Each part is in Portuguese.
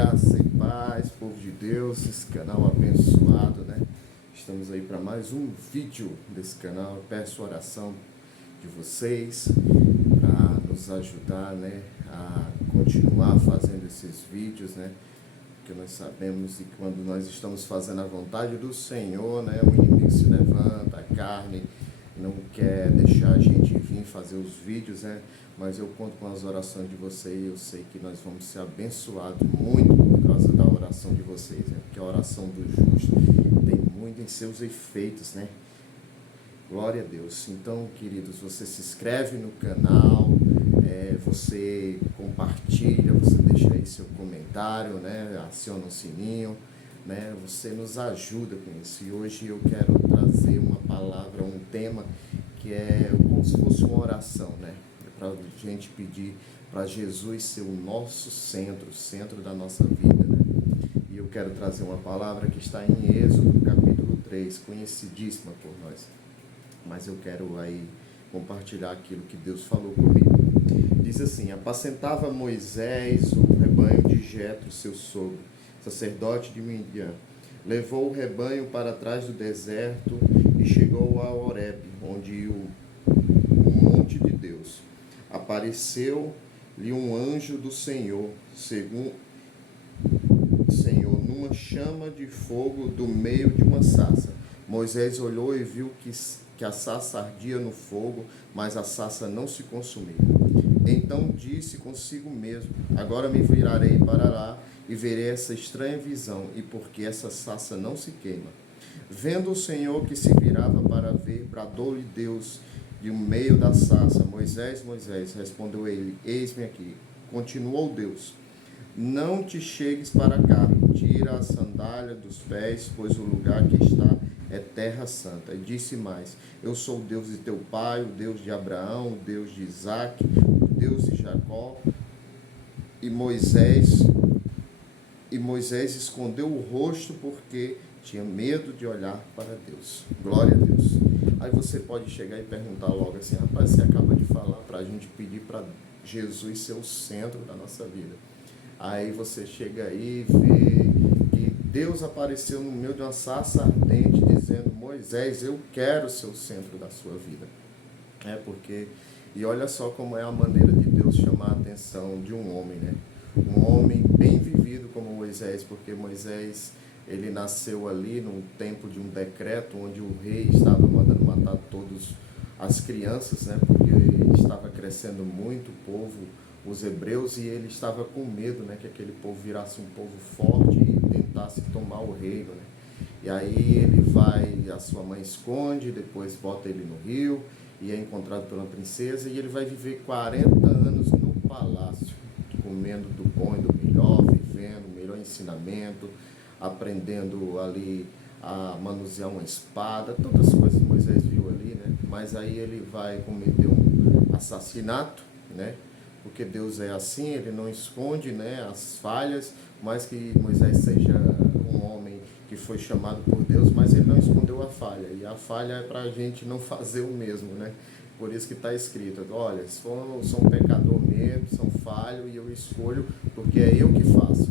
Graça e paz, povo de Deus, esse canal abençoado, né? Estamos aí para mais um vídeo desse canal. Eu peço a oração de vocês para nos ajudar, né, a continuar fazendo esses vídeos, né? Porque nós sabemos que quando nós estamos fazendo a vontade do Senhor, né, o inimigo se levanta, a carne não quer deixar a gente vir fazer os vídeos, né? Mas eu conto com as orações de vocês e eu sei que nós vamos ser abençoados muito por causa da oração de vocês, né? Porque a oração do justo tem muito em seus efeitos, né? Glória a Deus. Então, queridos, você se inscreve no canal, você compartilha, você deixa aí seu comentário, né? Aciona o sininho, né? Você nos ajuda com isso. E hoje eu quero trazer uma palavra, um tema que é como se fosse uma oração, né? Para a gente pedir para Jesus ser o nosso centro, o centro da nossa vida, né? E eu quero trazer uma palavra que está em Êxodo, capítulo 3, conhecidíssima por nós. Mas eu quero aí compartilhar aquilo que Deus falou comigo. Diz assim: apacentava Moisés o rebanho de Jetro, seu sogro, sacerdote de Midian. Levou o rebanho para trás do deserto e chegou a Horebe, onde o monte de Deus. Apareceu-lhe um anjo do Senhor, numa chama de fogo do meio de uma sarça. Moisés olhou e viu que a sarça ardia no fogo, mas a sarça não se consumia. Então disse consigo mesmo: agora me virarei para lá e verei essa estranha visão, e porque essa sarça não se queima. Vendo o Senhor que se virava para ver, bradou-lhe Deus de meio da sarça: Moisés, Moisés. Respondeu ele: eis-me aqui. Continuou Deus: não te chegues para cá, tira a sandália dos pés, pois o lugar que está é terra santa. E disse mais: eu sou o Deus de teu pai, o Deus de Abraão, o Deus de Isaque, o Deus de Jacó. E Moisés escondeu o rosto porque tinha medo de olhar para Deus. Glória a Deus. Aí você pode chegar e perguntar logo assim: rapaz, você acaba de falar para a gente pedir para Jesus ser o centro da nossa vida. Aí você chega aí e vê que Deus apareceu no meio de uma sarça ardente dizendo: Moisés, eu quero ser o centro da sua vida. E olha só como é a maneira de Deus chamar a atenção de um homem, né? Um homem bem vivido como Moisés, porque Moisés, ele nasceu ali no tempo de um decreto onde o rei estava mandando matar todas as crianças, né? Porque estava crescendo muito o povo, os hebreus, e ele estava com medo, né? Que aquele povo virasse um povo forte e tentasse tomar o reino, né? E aí ele vai, a sua mãe esconde, depois bota ele no rio e é encontrado pela princesa, e ele vai viver 40 anos no palácio, comendo do bom e do melhor, vivendo o melhor ensinamento, aprendendo ali a manusear uma espada, todas as coisas que Moisés viu ali, né? Mas aí ele vai cometer um assassinato, né? Porque Deus é assim, ele não esconde, né, as falhas, mas que Moisés seja um homem que foi chamado por Deus, mas ele não escondeu a falha. E a falha é para a gente não fazer o mesmo, né? Por isso que está escrito: olha, sou um pecador mesmo, sou falho e eu escolho porque é eu que faço.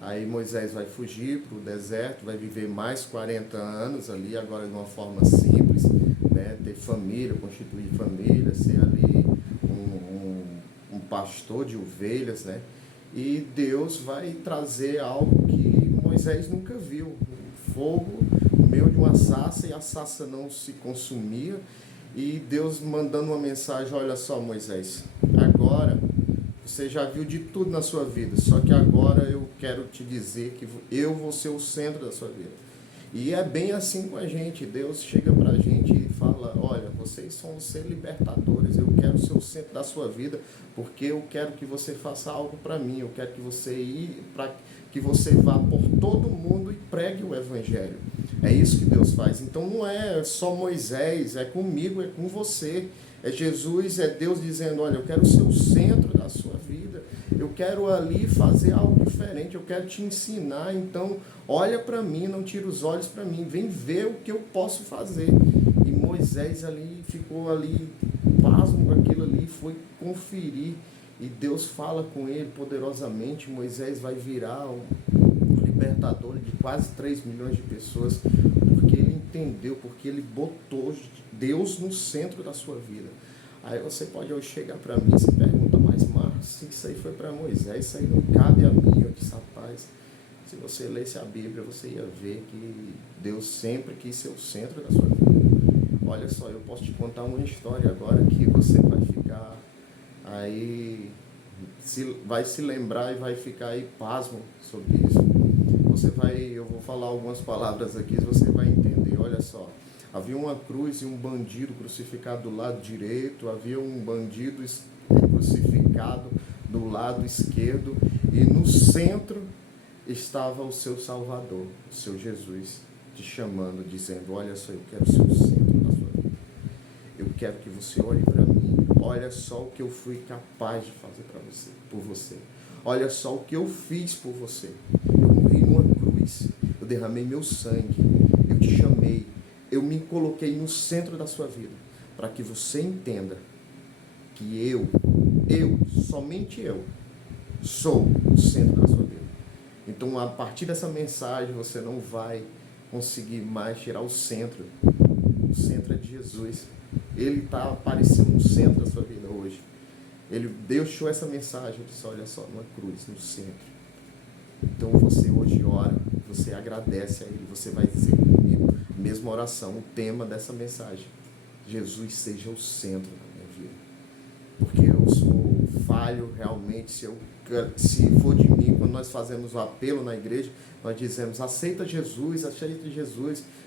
Aí Moisés vai fugir para o deserto, vai viver mais 40 anos ali, agora de uma forma simples, né? Ter família, constituir família, ser ali um pastor de ovelhas, né? E Deus vai trazer algo que Moisés nunca viu: um fogo no meio de uma sarça, e a sarça não se consumia. E Deus mandando uma mensagem: olha só, Moisés, agora você já viu de tudo na sua vida, só que agora eu quero te dizer que eu vou ser o centro da sua vida. E é bem assim com a gente. Deus chega pra gente e fala: olha, vocês vão ser libertadores, eu quero ser o centro da sua vida, porque eu quero que você faça algo para mim, eu quero que que você vá por todo mundo e pregue o evangelho. É isso que Deus faz. Então não é só Moisés, é comigo, é com você. É Jesus, é Deus dizendo: olha, eu quero ser o centro da sua vida, eu quero ali fazer algo diferente, eu quero te ensinar, então olha para mim, não tira os olhos para mim, vem ver o que eu posso fazer. E Moisés ali ficou ali pasmo com aquilo ali, foi conferir E Deus fala com ele poderosamente. Moisés vai virar um libertador de quase 3 milhões de pessoas, porque ele entendeu, porque ele botou Deus no centro da sua vida. Aí você pode hoje chegar para mim e se perguntar, mas Marcos, isso aí foi para Moisés, isso aí não cabe a mim. Eu disse, rapaz, se você lesse a Bíblia, você ia ver que Deus sempre quis ser o centro da sua vida. Olha só, eu posso te contar uma história agora que você vai ficar aí, vai se lembrar e vai ficar aí pasmo sobre isso. Eu vou falar algumas palavras aqui e você vai entender. Olha só, havia uma cruz e um bandido crucificado do lado direito, havia um bandido crucificado do lado esquerdo, e no centro estava o seu Salvador, o seu Jesus, te chamando, dizendo, olha só, eu quero ser o centro da sua vida. Eu quero que você olhe para mim. Olha só o que eu fui capaz de fazer para você, por você. Olha só o que eu fiz por você. Eu morri numa cruz, eu derramei meu sangue, eu te chamei, eu me coloquei no centro da sua vida, para que você entenda que somente eu, sou o centro da sua vida. Então, a partir dessa mensagem, você não vai conseguir mais tirar o centro. O centro é de Jesus. Ele está aparecendo no centro da sua vida hoje. Ele deixou essa mensagem, eu disse, olha só, numa cruz, no centro. Então você hoje ora, você agradece a Ele, você vai dizer comigo a mesma oração, o tema dessa mensagem. Jesus seja o centro da minha vida. Porque eu sou falho realmente, se for de mim, quando nós fazemos o apelo na igreja, nós dizemos, aceita Jesus,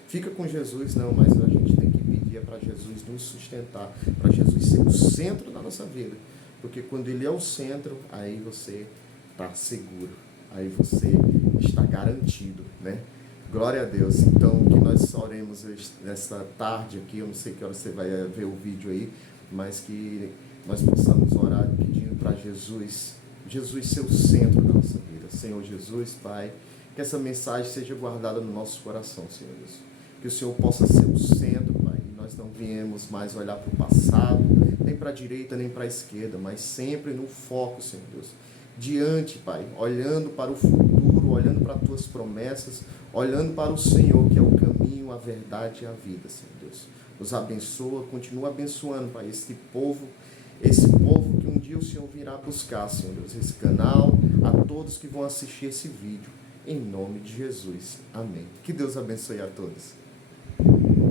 fica com Jesus. Não, mas a gente tem que pedir para Jesus nos sustentar, para Jesus ser o centro da nossa vida. Porque quando Ele é o centro, aí você está seguro, aí você está garantido, né? Glória a Deus. Então, que nós oremos nesta tarde aqui, eu não sei que hora você vai ver o vídeo aí, mas que nós possamos orar pedindo para Jesus ser o centro da nossa vida. Senhor Jesus, Pai, que essa mensagem seja guardada no nosso coração, Senhor Deus. Que o Senhor possa ser o centro, Pai, e nós não viemos mais olhar para o passado, nem para a direita, nem para a esquerda, mas sempre no foco, Senhor Deus. Diante, Pai, olhando para o futuro, olhando para as Tuas promessas, olhando para o Senhor, que é o caminho, a verdade e a vida, Senhor Deus. Nos abençoa, continua abençoando, Pai, esse povo que um dia o Senhor virá buscar, Senhor Deus, esse canal, a todos que vão assistir esse vídeo, em nome de Jesus. Amém. Que Deus abençoe a todos.